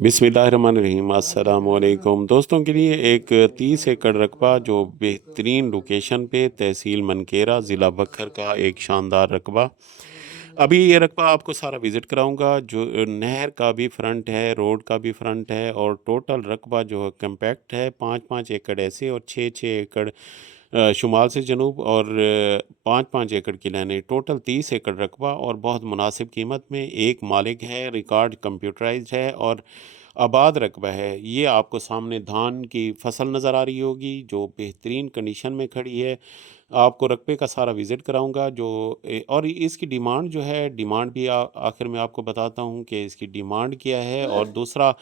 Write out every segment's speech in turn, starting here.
बिस्मिल्लाहिर्रहमानिर्रहीम। अस्सलाम वालेकुम। दोस्तों के लिए एक 30 एकड़ रकबा जो बेहतरीन लोकेशन पे तहसील मनकेरा ज़िला बखर का एक शानदार रकबा। अभी ये रकबा आपको सारा विज़िट कराऊँगा जो नहर का भी फ्रंट है, रोड का भी फ्रंट है और टोटल रकबा जो है कॉम्पैक्ट है। 5-5 एकड़ ऐसे और 6-6 एकड़ शुमाल से जनूब और 5-5 एकड़ की लाइनें, टोटल 30 एकड़ रकबा और बहुत मुनासिब कीमत में। एक मालिक है, रिकॉर्ड कंप्यूटराइज्ड है और आबाद रकबा है। ये आपको सामने धान की फसल नज़र आ रही होगी जो बेहतरीन कंडीशन में खड़ी है। आपको रकबे का सारा विज़िट कराऊँगा और इसकी डिमांड जो है, डिमांड भी आखिर में आपको बताता हूँ कि इसकी डिमांड क्या है। और दूसरा,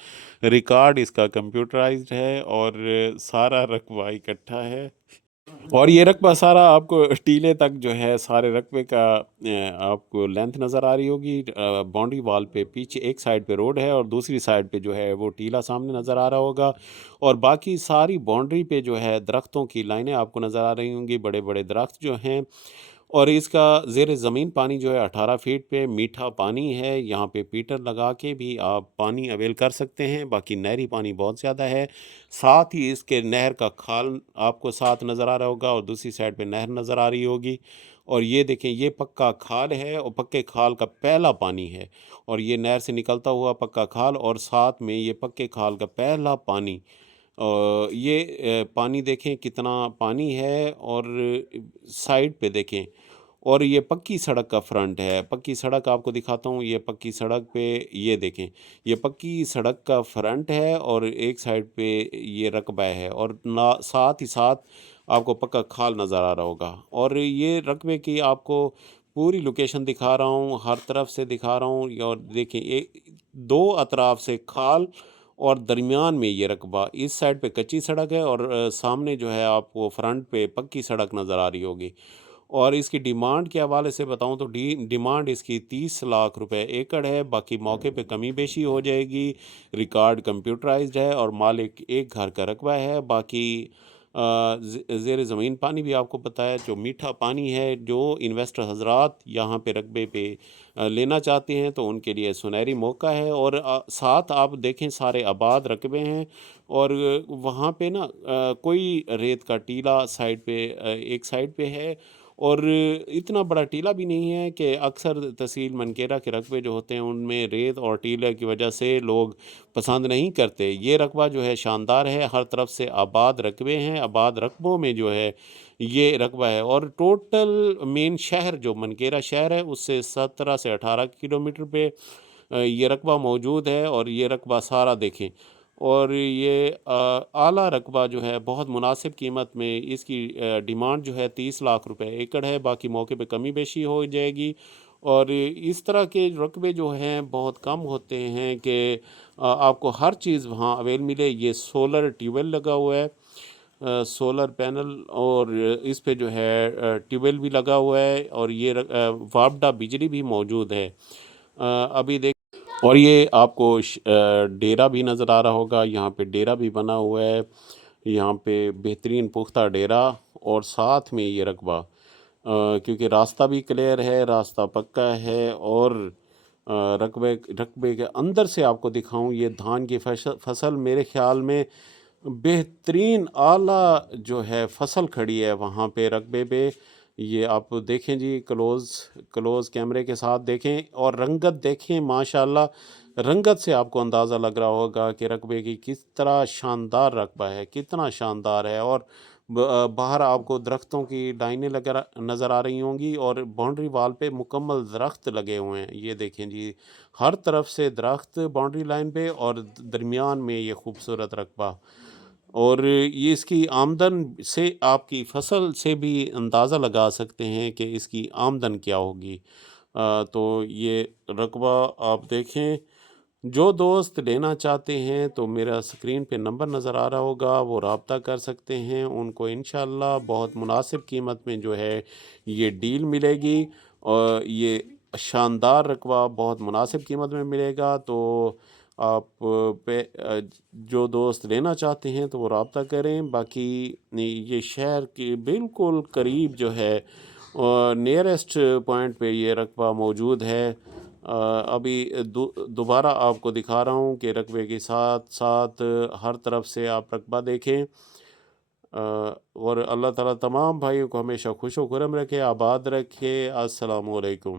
रिकॉर्ड इसका कंप्यूटराइज्ड है और सारा रकबा इकट्ठा है। और ये रकबा सारा आपको टीले तक जो है सारे रकबे का आपको लेंथ नज़र आ रही होगी। बाउंड्री वाल पे पीछे एक साइड पे रोड है और दूसरी साइड पे जो है वो टीला सामने नज़र आ रहा होगा। और बाकी सारी बाउंड्री पे जो है दरख्तों की लाइनें आपको नज़र आ रही होंगी, बड़े बड़े दरख्त जो हैं। और इसका ज़ेर ज़मीन पानी जो है 18 फीट पे मीठा पानी है। यहाँ पे पीटर लगा के भी आप पानी अवेल कर सकते हैं, बाकी नहरी पानी बहुत ज़्यादा है। साथ ही इसके नहर का खाल आपको साथ नज़र आ रहा होगा और दूसरी साइड पे नहर नज़र आ रही होगी। और ये देखें, ये पक्का खाल है और पक्के खाल का पहला पानी है। और ये नहर से निकलता हुआ पक्का खाल और साथ में ये पक्के खाल का पहला पानी। पानी देखें कितना पानी है। और साइड पे देखें, और ये पक्की सड़क का फ्रंट है। पक्की सड़क आपको दिखाता हूँ, ये पक्की सड़क पे ये देखें, ये पक्की सड़क का फ्रंट है और एक साइड पे ये रकबा है और ना साथ ही साथ आपको पक्का खाल नज़र आ रहा होगा। और ये रकबे की आपको पूरी लोकेशन दिखा रहा हूँ, हर तरफ से दिखा रहा हूँ। और देखें, एक दो अतराफ से खाल और दरमियान में ये रकबा। इस साइड पे कच्ची सड़क है और सामने जो है आपको फ्रंट पे पक्की सड़क नज़र आ रही होगी। और इसकी डिमांड के हवाले से बताऊं तो डिमांड इसकी 30 लाख रुपए एकड़ है। बाकी मौके पे कमी बेशी हो जाएगी। रिकॉर्ड कंप्यूटराइज्ड है और मालिक एक घर का रकबा है। बाकी ज़ेर ज़मीन पानी भी आपको बताया, जो मीठा पानी है। जो इन्वेस्टर हजरात यहाँ पे रकबे पे लेना चाहते हैं तो उनके लिए सुनहरी मौका है। और साथ आप देखें सारे आबाद रकबे हैं। और वहाँ पे ना कोई रेत का टीला साइड पे एक साइड पे है। और इतना बड़ा टीला भी नहीं है कि अक्सर तहसील मनकेरा के रकबे जो होते हैं उनमें रेत और टीले की वजह से लोग पसंद नहीं करते। ये रकबा जो है शानदार है, हर तरफ से आबाद रकबे हैं। आबाद रकबों में जो है ये रकबा है। और टोटल मेन शहर जो मनकेरा शहर है उससे 17 से 18 किलोमीटर पे ये रकबा मौजूद है। और ये रकबा सारा देखें, और ये आला रकबा जो है बहुत मुनासिब कीमत में। इसकी डिमांड जो है 30 लाख रुपए एकड़ है। बाकी मौके पे कमी बेशी हो जाएगी। और इस तरह के रकबे जो हैं बहुत कम होते हैं कि आपको हर चीज़ वहाँ अवेल मिले। ये सोलर ट्यूबवेल लगा हुआ है, सोलर पैनल। और इस पे जो है ट्यूबवेल भी लगा हुआ है और ये वापडा बिजली भी मौजूद है। अभी देख, और ये आपको डेरा भी नज़र आ रहा होगा। यहाँ पे डेरा भी बना हुआ है, यहाँ पे बेहतरीन पुख्ता डेरा। और साथ में ये रकबा, क्योंकि रास्ता भी क्लियर है, रास्ता पक्का है। और रकबे रकबे के अंदर से आपको दिखाऊं, ये धान की फसल मेरे ख्याल में बेहतरीन आला जो है फसल खड़ी है वहाँ पे रकबे पे। ये आप देखें जी, क्लोज़ कैमरे के साथ देखें और रंगत देखें, माशाल्लाह। रंगत से आपको अंदाज़ा लग रहा होगा कि रकबे की किस तरह शानदार रकबा है, कितना शानदार है। और बाहर आपको दरख्तों की लाइनें लगा नज़र आ रही होंगी और बाउंड्री वाल पे मुकम्मल दरख्त लगे हुए हैं। ये देखें जी, हर तरफ से दरख्त बाउंड्री लाइन पे और दरमियान में ये खूबसूरत रकबा। और ये इसकी आमदन से, आपकी फसल से भी अंदाज़ा लगा सकते हैं कि इसकी आमदन क्या होगी। तो ये रकबा आप देखें। जो दोस्त लेना चाहते हैं तो मेरा स्क्रीन पे नंबर नज़र आ रहा होगा, वो रब्ता कर सकते हैं। उनको इंशाल्लाह बहुत मुनासिब कीमत में जो है ये डील मिलेगी। और ये शानदार रकबा बहुत मुनासिब कीमत में मिलेगा। तो आप जो दोस्त लेना चाहते हैं तो वो रब्ता करें। बाकी ये शहर के बिल्कुल करीब जो है नियरेस्ट पॉइंट पे ये रकबा मौजूद है। ابھی دوبارہ آپ کو دکھا رہا ہوں کہ رقبے کے ساتھ ساتھ ہر طرف سے آپ رقبہ دیکھیں، اور اللہ تعالیٰ تمام بھائیوں کو ہمیشہ خوش و خرم رکھے، آباد رکھے۔ السلام علیکم۔